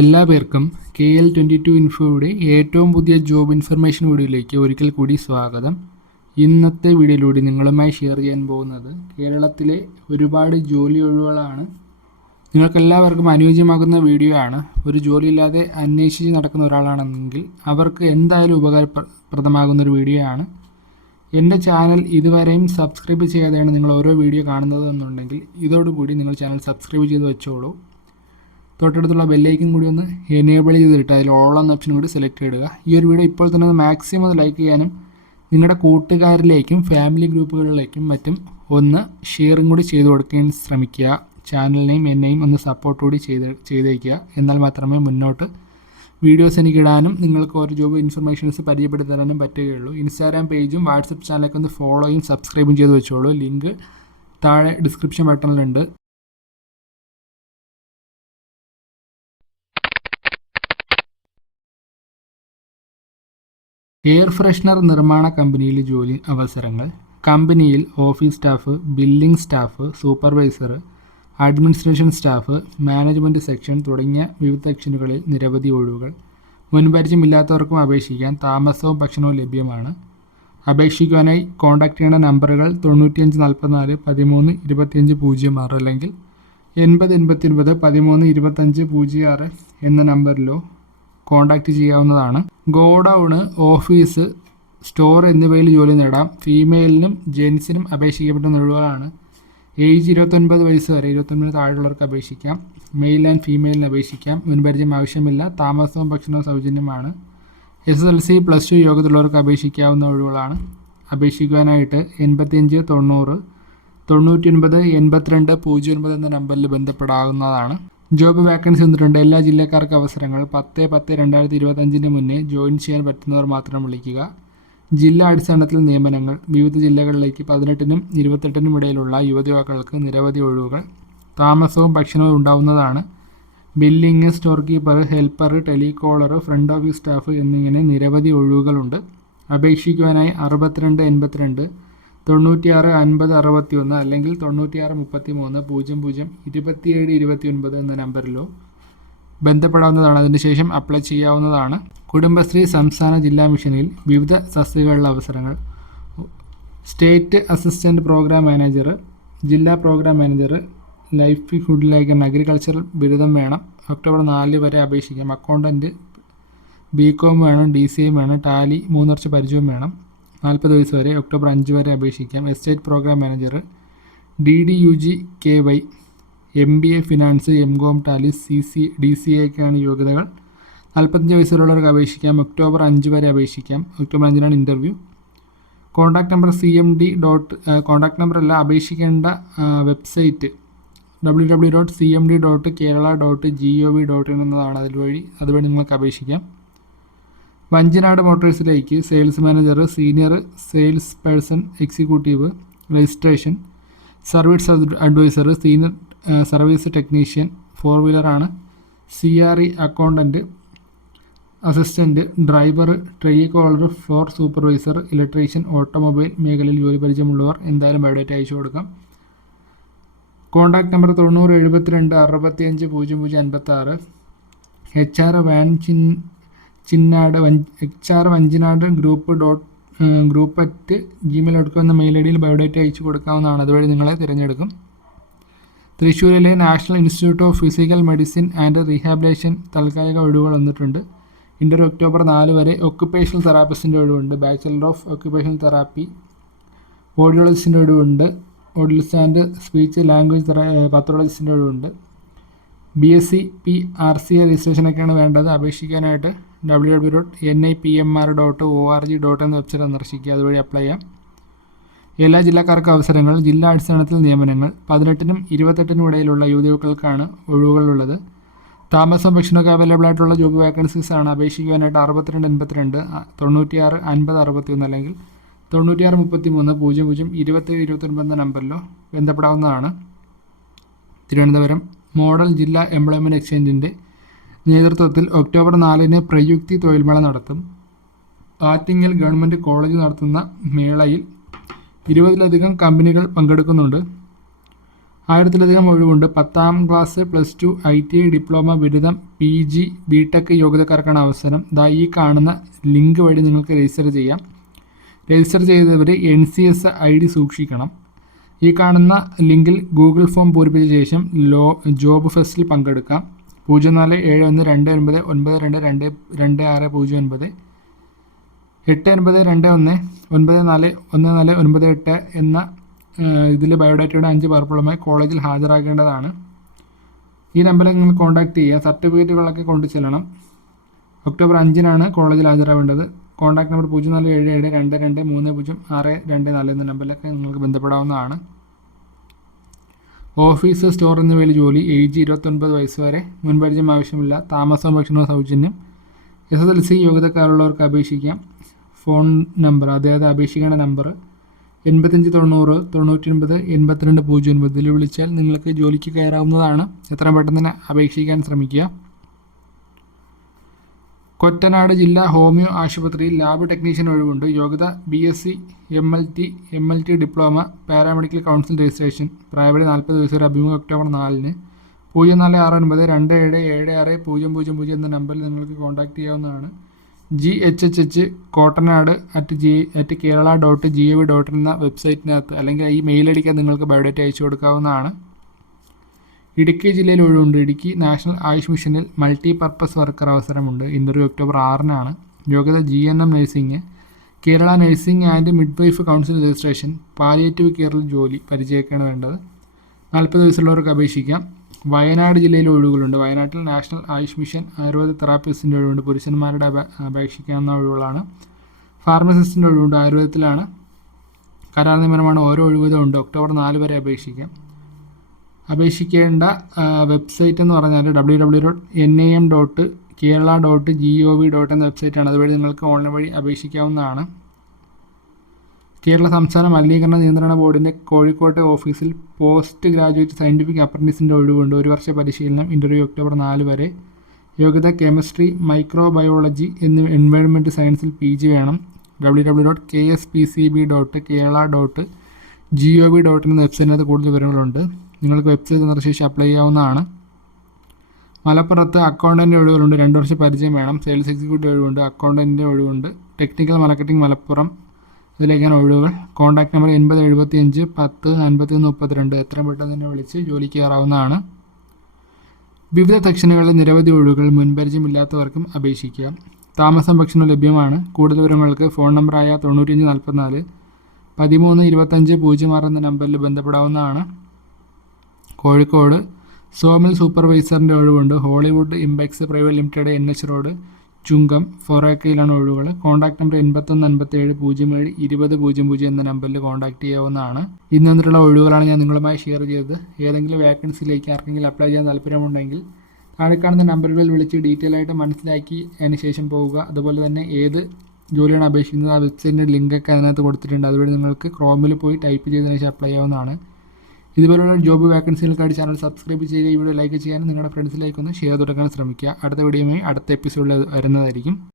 എല്ലാ പേർക്കും K L twenty two ഇൻഫോയുടെ ഏറ്റവും പുതിയ ജോബ് ഇൻഫർമേഷൻ വീഡിയോയിലേക്ക് ഒരിക്കൽ കൂടി സ്വാഗതം. ഇന്നത്തെ വീഡിയോയിലൂടെ നിങ്ങളുമായി ഷെയർ ചെയ്യാൻ പോകുന്നത് കേരളത്തിലെ ഒരുപാട് ജോലി ഒഴിവുകളാണ്. നിങ്ങൾക്കെല്ലാവർക്കും അനുയോജ്യമാകുന്ന വീഡിയോ ആണ് ഒരു ജോലിയില്ലാതെ അന്വേഷിച്ച് നടക്കുന്ന ഒരാളാണെങ്കിൽ അവർക്ക് എന്തായാലും ഉപകാരപ്രദമാകുന്ന ഒരു വീഡിയോ ആണ് എന്റെ ചാനൽ ഇതുവരെയും സബ്സ്ക്രൈബ് ചെയ്യാതെയാണ് നിങ്ങൾ ഓരോ വീഡിയോ കാണുന്നത് എന്നുണ്ടെങ്കിൽ ഇതോടുകൂടി നിങ്ങൾ ചാനൽ സബ്സ്ക്രൈബ് ചെയ്ത് വെച്ചോളൂ. തൊട്ടടുത്തുള്ള ബെല്ലൈക്കും കൂടി ഒന്ന് എനേബിൾ ചെയ്തിട്ട് അതിൽ ഓൾ എന്ന ഓപ്ഷൻ കൂടി സെലക്ട് ചെയ്യുക ഈ ഒരു വീഡിയോ ഇപ്പോൾ തന്നെ മാക്സിമം ലൈക്ക് ചെയ്യാനും നിങ്ങളുടെ കൂട്ടുകാരിലേക്കും ഫാമിലി ഗ്രൂപ്പുകളിലേക്കും മറ്റും ഒന്ന് ഷെയറും കൂടി ചെയ്ത് കൊടുക്കാൻ ശ്രമിക്കുക. ചാനലിനെയും എന്നെയും ഒന്ന് സപ്പോർട്ട് കൂടി ചെയ്ത് ചെയ്തേക്കുക. എന്നാൽ മാത്രമേ മുന്നോട്ട് വീഡിയോസ് എനിക്ക് ഇടാനും നിങ്ങൾക്ക് ഓരോ ജോബ് ഇൻഫർമേഷൻസ് പരിചയപ്പെടുത്തി തരാനും പറ്റുകയുള്ളൂ. ഇൻസ്റ്റാഗ്രാം പേജും വാട്സപ്പ് ചാനലൊക്കെ ഒന്ന് ഫോളോയും സബ്സ്ക്രൈബും ചെയ്ത് വെച്ചോളൂ. ലിങ്ക് താഴെ ഡിസ്ക്രിപ്ഷൻ ബട്ടണിലുണ്ട് എയർ ഫ്രഷ്നർ നിർമ്മാണ കമ്പനിയിൽ ജോലി അവസരങ്ങൾ കമ്പനിയിൽ office staff billing staff supervisor administration staff management section തുടങ്ങിയ വിവിധ സെക്ഷനുകളിൽ നിരവധി ഒഴിവുകൾ. മുൻപരിചയമില്ലാത്തവർക്കും അപേക്ഷിക്കാൻ താമസവും ഭക്ഷണവും ലഭ്യമാണ്. അപേക്ഷിക്കുവാനായി കോൺടാക്ട് ചെയ്യേണ്ട നമ്പറുകൾ തൊണ്ണൂറ്റിയഞ്ച് നാൽപ്പത്തിനാല് പതിമൂന്ന് ഇരുപത്തിയഞ്ച് പൂജ്യം ആറ് അല്ലെങ്കിൽ എൺപത് എൺപത്തി ഒൻപത് പതിമൂന്ന് ഇരുപത്തഞ്ച് പൂജ്യം ആറ് എന്ന നമ്പറിലോ കോൺടാക്റ്റ് ചെയ്യാവുന്നതാണ്. ഗോഡൗണ് ഓഫീസ് സ്റ്റോർ എന്നിവയിൽ ജോലി നേടാം. ഫീമെയിലിനും ജെൻസിനും അപേക്ഷിക്കപ്പെടുന്ന ഒഴിവുകളാണ് ഏജ് ഇരുപത്തൊൻപത് വയസ്സ് വരെ ഇരുപത്തൊൻപത് താഴെയുള്ളവർക്ക് അപേക്ഷിക്കാം. മെയിൽ ആൻഡ് ഫീമെയിലിന് അപേക്ഷിക്കാം. മുൻപരിചയം ആവശ്യമില്ല. താമസവും ഭക്ഷണവും സൗജന്യമാണ്. S L C plus two യോഗത്തിലുള്ളവർക്ക് അപേക്ഷിക്കാവുന്ന ഒഴിവുകളാണ്. അപേക്ഷിക്കുവാനായിട്ട് എൺപത്തിയഞ്ച് തൊണ്ണൂറ് തൊണ്ണൂറ്റി ഒൻപത് എൺപത്തിരണ്ട് പൂജ്യം ഒൻപത് എന്ന നമ്പറിൽ ബന്ധപ്പെടാവുന്നതാണ്. ജോബ് വാക്കൻസി വന്നിട്ടുണ്ട്. എല്ലാ ജില്ലക്കാർക്ക് അവസരങ്ങൾ. പത്ത് പത്ത് രണ്ടായിരത്തി ഇരുപത്തഞ്ചിന് മുന്നേ ജോയിൻ ചെയ്യാൻ പറ്റുന്നവർ മാത്രം വിളിക്കുക. ജില്ലാ അടിസ്ഥാനത്തിൽ നിയമനങ്ങൾ. വിവിധ ജില്ലകളിലേക്ക് പതിനെട്ടിനും ഇരുപത്തെട്ടിനും ഇടയിലുള്ള യുവതിയുവാക്കൾക്ക് നിരവധി ഒഴിവുകൾ. താമസവും ഭക്ഷണവും ഉണ്ടാവുന്നതാണ്. Billing store keeper helper telecaller front office staff എന്നിങ്ങനെ നിരവധി ഒഴിവുകളുണ്ട്. അപേക്ഷിക്കുവാനായി അറുപത്തിരണ്ട് എൺപത്തിരണ്ട് തൊണ്ണൂറ്റിയാറ് അൻപത് അറുപത്തി ഒന്ന് അല്ലെങ്കിൽ തൊണ്ണൂറ്റിയാറ് മുപ്പത്തി മൂന്ന് പൂജ്യം പൂജ്യം ഇരുപത്തിയേഴ് ഇരുപത്തി ഒൻപത് എന്ന നമ്പറിലോ ബന്ധപ്പെടാവുന്നതാണ്. അതിനുശേഷം അപ്ലൈ ചെയ്യാവുന്നതാണ്. കുടുംബശ്രീ സംസ്ഥാന ജില്ലാ മിഷനിൽ വിവിധ തസ്തികകളിലെ അവസരങ്ങൾ. സ്റ്റേറ്റ് അസിസ്റ്റന്റ് പ്രോഗ്രാം മാനേജർ ജില്ലാ പ്രോഗ്രാം മാനേജർ ലൈഫ് ലൈഫ്ഹുഡിലേക്ക് അഗ്രികൾച്ചറൽ ബിരുദം വേണം. ഒക്ടോബർ നാല് വരെ അപേക്ഷിക്കാം. അക്കൗണ്ടന്റ് ബി കോം വേണം ഡി സി എം വേണം ടാലി മൂന്ന് വർഷ പരിചയവും വേണം. നാൽപ്പത് വയസ്സ് വരെ ഒക്ടോബർ അഞ്ച് വരെ അപേക്ഷിക്കാം. Estate programme manager D D U G K Y M B A finance M com Tally C C D C എക്കാണ് യോഗ്യതകൾ. നാൽപ്പത്തഞ്ച് വയസ്സുള്ളവർക്ക് അപേക്ഷിക്കാം. ഒക്ടോബർ അഞ്ച് വരെ അപേക്ഷിക്കാം. ഒക്ടോബർ അഞ്ചിനാണ് interview contact number C M D dot contact number അല്ല അപേക്ഷിക്കേണ്ട website W W dot C M D dot Kerala dot G O V dot in എന്നതാണ് അതിൽ വഴി. അതുവഴി നിങ്ങൾക്ക് അപേക്ഷിക്കാം. Vanchanad മോട്ടോഴ്സിലേക്ക് sales manager senior sales person executive registration service advisor senior service technician four വീലറാണ് C R E accountant assistant driver caller floor supervisor electrician automobile മേഖലയിൽ ജോലി പരിചയമുള്ളവർ എന്തായാലും biodata അയച്ചു കൊടുക്കാം. കോൺടാക്ട് നമ്പർ തൊണ്ണൂറ് എഴുപത്തിരണ്ട് അറുപത്തിയഞ്ച് പൂജ്യം പൂജ്യം അൻപത്തി ആറ് എച്ച് ആർ വാൻ ചിൻ ചിന്നാട് H R Vanchinad group dot group at Gmail dot com എന്ന മെയിൽ ഐ ഡിയിൽ ബയോഡേറ്റ അയച്ചു കൊടുക്കാവുന്നതാണ്. അതുവഴി നിങ്ങളെ തിരഞ്ഞെടുക്കും. തൃശ്ശൂരിലെ national institute of physical medicine and rehabilitation താൽക്കാലിക ഒഴിവുകൾ വന്നിട്ടുണ്ട്. ഇന്റർ ഒക്ടോബർ നാല് വരെ ഒക്യുപ്പേഷണൽ തെറാപ്പിസ്റ്റിന്റെ ഒഴിവുണ്ട്. ബാച്ചലർ ഓഫ് ഒക്യുപ്പേഷണൽ തെറാപ്പി ഓഡിയോളജിസ്റ്റിന്റെ ഒഴിവുണ്ട്. ഓഡിയോളജിസ്റ്റ് ആൻഡ് സ്പീച്ച് ലാംഗ്വേജ് പത്രോളജിസ്റ്റിന്റെ ഒഴിവുണ്ട്. B S C P R C രജിസ്ട്രേഷനൊക്കെയാണ് വേണ്ടത്. അപേക്ഷിക്കാനായിട്ട് W W dot N I P M R dot O R G dot എന്ന വെബ്സൈറ്റ് സന്ദർശിക്കുക അതുവഴി അപ്ലൈ ചെയ്യാം. എല്ലാ ജില്ലക്കാർക്കും അവസരങ്ങൾ ജില്ലാ അടിസ്ഥാനത്തിൽ നിയമനങ്ങൾ പതിനെട്ടിനും ഇരുപത്തെട്ടിനും ഇടയിലുള്ള യുവതികൾക്കാണ് ഒഴിവുകളുള്ളത്. താമസം ഭക്ഷണമൊക്കെ അവൈലബിൾ ആയിട്ടുള്ള ജോബ് വേക്കൻസീസ് ആണ് അപേക്ഷിക്കുവാനായിട്ട് അറുപത്തിരണ്ട് എൺപത്തിരണ്ട് തൊണ്ണൂറ്റിയാറ് അൻപത് അറുപത്തി ഒന്ന് അല്ലെങ്കിൽ തൊണ്ണൂറ്റിയാറ് മുപ്പത്തി മൂന്ന് പൂജ്യം പൂജ്യം ഇരുപത്തേഴ് ഇരുപത്തൊൻപത് നമ്പറിലോ ബന്ധപ്പെടാവുന്നതാണ്. തിരുവനന്തപുരം മോഡൽ ജില്ലാ എംപ്ലോയ്മെന്റ് എക്സ്ചേഞ്ചിന്റെ നേതൃത്വത്തിൽ ഒക്ടോബർ നാലിന് പ്രയുക്തി തൊഴിൽമേള നടത്തും. ആറ്റിങ്ങൽ ഗവൺമെന്റ് കോളേജ് നടത്തുന്ന മേളയിൽ ഇരുപതിലധികം കമ്പനികൾ പങ്കെടുക്കുന്നുണ്ട്. ആയിരത്തിലധികം ഒഴിവുണ്ട്. പത്താം class plus two I T I diploma ബിരുദം പി ജി ബി ടെക് യോഗ്യതക്കാർക്കാണ് അവസരം. ദാ ഈ കാണുന്ന ലിങ്ക് വഴി നിങ്ങൾക്ക് രജിസ്റ്റർ ചെയ്യാം. രജിസ്റ്റർ ചെയ്തവർ N C S I D സൂക്ഷിക്കണം. ഈ കാണുന്ന ലിങ്കിൽ ഗൂഗിൾ ഫോം പൂരിപ്പിച്ച ശേഷം ലോ ജോബ് ഫെസ്റ്റിൽ പങ്കെടുക്കാം. പൂജ്യം നാല് ഏഴ് ഒന്ന് രണ്ട് ഒൻപത് ഒൻപത് രണ്ട് രണ്ട് രണ്ട് ആറ് പൂജ്യം ഒൻപത്. എട്ട് ഒൻപത് രണ്ട് ഒന്ന് ഒൻപത് നാല് ഒന്ന് നാല് ഒൻപത് എട്ട് എന്ന ഇതിൽ ബയോഡാറ്റയുടെ അഞ്ച് പകർപ്പുകളുമായി കോളേജിൽ ഹാജരാകേണ്ടതാണ് ഈ നമ്പറിൽ നിങ്ങൾ കോൺടാക്റ്റ് ചെയ്യുക. സർട്ടിഫിക്കറ്റുകളൊക്കെ കൊണ്ടു ചെല്ലണം. ഒക്ടോബർ അഞ്ചിനാണ് കോളേജിൽ ഹാജരാവേണ്ടത്. കോൺടാക്ട് നമ്പർ പൂജ്യം നാല് ഏഴ് ഏഴ് രണ്ട് രണ്ട് മൂന്ന് പൂജ്യം ആറ് രണ്ട് നാല് എന്ന നമ്പറിലൊക്കെ നിങ്ങൾക്ക് ബന്ധപ്പെടാവുന്നതാണ്. ഓഫീസ് സ്റ്റോർ എന്നിവയിൽ ജോലി ഏജ് ഇരുപത്തൊൻപത് വയസ്സ് വരെ മുൻപരിചയം ആവശ്യമില്ല താമസവും ഭക്ഷണവും സൗജന്യം. എസ് എസ് എൽ സി യോഗ്യതക്കാരുള്ളവർക്ക് അപേക്ഷിക്കാം. ഫോൺ നമ്പർ അതായത് അപേക്ഷിക്കേണ്ട നമ്പർ എൺപത്തഞ്ച് തൊണ്ണൂറ് തൊണ്ണൂറ്റി ഒൻപത് എൺപത്തിരണ്ട് പൂജ്യം ഒൻപതിൽ വിളിച്ചാൽ നിങ്ങൾക്ക് ജോലിക്ക് കയറാവുന്നതാണ്. എത്രയും പെട്ടെന്ന് തന്നെ അപേക്ഷിക്കാൻ ശ്രമിക്കുക. കൊറ്റനാട് ജില്ലാ ഹോമിയോ ആശുപത്രിയിൽ ലാബ് ടെക്നീഷ്യൻ ഒഴിവുണ്ട്. യോഗ്യത B S C M L T M L T diploma paramedical council registration. പ്രായപരി നാൽപ്പത് വയസ്സ് വരെ അഭിമുഖം ഒക്ടോബർ നാലിന്. പൂജ്യം നാല് ആറ് ഒൻപത് രണ്ട് ഏഴ് ഏഴ് ആറ് പൂജ്യം പൂജ്യം പൂജ്യം എന്ന നമ്പറിൽ നിങ്ങൾക്ക് കോൺടാക്റ്റ് ചെയ്യാവുന്നതാണ്. G H H H Kottanad at G at Kerala dot G O V dot എന്ന വെബ്സൈറ്റിനകത്ത് അല്ലെങ്കിൽ ഈ മെയിൽ അടിക്കാൻ നിങ്ങൾക്ക് ബയോഡേറ്റ അയച്ചു കൊടുക്കാവുന്നതാണ്. ഇടുക്കി ജില്ലയിൽ ഒഴിവുണ്ട്. ഇടുക്കി നാഷണൽ ആയുഷ് മിഷനിൽ മൾട്ടി പർപ്പസ് വർക്കർ അവസരമുണ്ട്. ഇന്റർവ്യൂ ഒക്ടോബർ ആറിനാണ്. യോഗ്യത G N M nursing Kerala nursing and midwife council registration palliative കെയറിൽ ജോലി പരിചയമൊക്കെയാണ് വേണ്ടത്. നാൽപ്പത് വയസ്സുള്ളവർക്ക് അപേക്ഷിക്കാം. വയനാട് ജില്ലയിൽ ഒഴിവുകളുണ്ട്. വയനാട്ടിൽ നാഷണൽ ആയുഷ് മിഷൻ ആയുർവേദ തെറാപ്പിസ്റ്റിന്റെ ഒഴിവുണ്ട്. പുരുഷന്മാരുടെ അപേക്ഷിക്കാവുന്ന ഒഴിവുകളാണ്. ഫാർമസിസ്റ്റിന്റെ ഒഴിവുണ്ട്. ആയുർവേദത്തിലാണ്. കരാർ നിയമനമാണ്. ഓരോ ഒഴിവുകളും ഉണ്ട്. ഒക്ടോബർ നാല് വരെ അപേക്ഷിക്കാം. അപേക്ഷിക്കേണ്ട വെബ്സൈറ്റ് എന്ന് പറഞ്ഞാൽ W W dot N I M dot Kerala dot G O V dot എന്ന വെബ്സൈറ്റാണ് അതുവഴി നിങ്ങൾക്ക് ഓൺലൈൻ വഴി അപേക്ഷിക്കാവുന്നതാണ്. കേരള സംസ്ഥാന മലിനീകരണ നിയന്ത്രണ ബോർഡിന്റെ കോഴിക്കോട്ടെ ഓഫീസിൽ പോസ്റ്റ് ഗ്രാജുവേറ്റ് സയന്റിഫിക് അപ്രന്റീസിന്റെ ഒഴിവുണ്ട്. ഒരു വർഷ പരിശീലനം ഇന്റർവ്യൂ ഒക്ടോബർ നാല് വരെ. യോഗ്യത കെമിസ്ട്രി മൈക്രോബയോളജി എന്നിവ എൻവയോൺമെന്റ് സയൻസിൽ പി ജി വേണം. W W dot K S P C B dot Kerala dot G O V dot എന്ന വെബ്സൈറ്റിനകത്ത് കൂടുതൽ വിവരങ്ങളുണ്ട്. നിങ്ങൾക്ക് വെബ്സൈറ്റ് സന്ദർശിച്ച് അപ്ലൈ ചെയ്യാവുന്നതാണ്. മലപ്പുറത്ത് അക്കൗണ്ടന്റ് ഒഴിവുകളുണ്ട്. രണ്ട് വർഷം പരിചയം വേണം. സെയിൽസ് എക്സിക്യൂട്ടീവ് ഒഴിവുണ്ട്. അക്കൗണ്ടന്റ് ഒഴിവുണ്ട്. Technical marketing Malappuram. ഇതിലേക്കാണ് ഒഴിവുകൾ. കോൺടാക്ട് നമ്പർ എൺപത് എഴുപത്തി അഞ്ച് പത്ത് അൻപത്തി മുപ്പത്തിരണ്ട്. എത്രയും പെട്ടെന്ന് തന്നെ വിളിച്ച് ജോലിക്ക് കയറാവുന്നതാണ്. വിവിധ സെക്ഷനുകളിൽ നിരവധി ഒഴിവുകൾ മുൻപരിചയമില്ലാത്തവർക്കും അപേക്ഷിക്കുക താമസം ഭക്ഷണം ലഭ്യമാണ്. കൂടുതൽ വിവരങ്ങൾക്ക് ഫോൺ നമ്പറായ തൊണ്ണൂറ്റിയഞ്ച് നാൽപ്പത്തിനാല് പതിമൂന്ന് ഇരുപത്തഞ്ച് പൂജ്യം ആറ് എന്ന നമ്പറിൽ ബന്ധപ്പെടാവുന്നതാണ്. കോഴിക്കോട്. സോമിൽ സൂപ്പർവൈസറിന്റെ ഒഴിവുണ്ട്. Hollywood Imbex private limited N H road Chungam ഫൊറാക്കയിലാണ് ഒഴിവുകൾ. കോൺടാക്ട് നമ്പർ എൺപത്തൊന്ന് അൻപത്തി ഏഴ് പൂജ്യം ഏഴ് ഇരുപത് പൂജ്യം പൂജ്യം എന്ന നമ്പറിൽ കോൺടാക്ട് ചെയ്യാവുന്നതാണ്. ഇന്ന് വന്നിട്ടുള്ള ഒഴിവുകളാണ് ഞാൻ നിങ്ങളുമായി ഷെയർ ചെയ്തത്. ഏതെങ്കിലും വേക്കൻസിയിലേക്ക് ആർക്കെങ്കിലും അപ്ലൈ ചെയ്യാൻ താല്പര്യമുണ്ടെങ്കിൽ താഴെ കാണുന്ന നമ്പറുകളിൽ വിളിച്ച് ഡീറ്റെയിൽ ആയിട്ട് മനസ്സിലാക്കി അതിന് ശേഷം പോവുക. അതുപോലെ തന്നെ ഏത് ജോലിയാണ് അപേക്ഷിക്കുന്നത് ആ വെബ്സൈറ്റിന്റെ ലിങ്കൊക്കെ അതിനകത്ത് കൊടുത്തിട്ടുണ്ട്. അതുവഴി നിങ്ങൾക്ക് ക്രോമിൽ പോയി ടൈപ്പ് ചെയ്തതിന് ശേഷം അപ്ലൈ ചെയ്യാവുന്നതാണ്. ഇതുപോലുള്ള ജോബ് വേക്കൻസികൾക്കായിട്ട് ചാനൽ സബ്സ്ക്രൈബ് ചെയ്യുക ഈ വീഡിയോ ലൈക്ക് ചെയ്യാനും നിങ്ങളുടെ ഫ്രണ്ട്സിലേക്ക് ഒന്ന് ഷെയർ തുടങ്ങാൻ ശ്രമിക്കുക. അടുത്ത വീഡിയോയുമായി അടുത്ത എപ്പിസോഡിൽ വരുന്നതായിരിക്കും.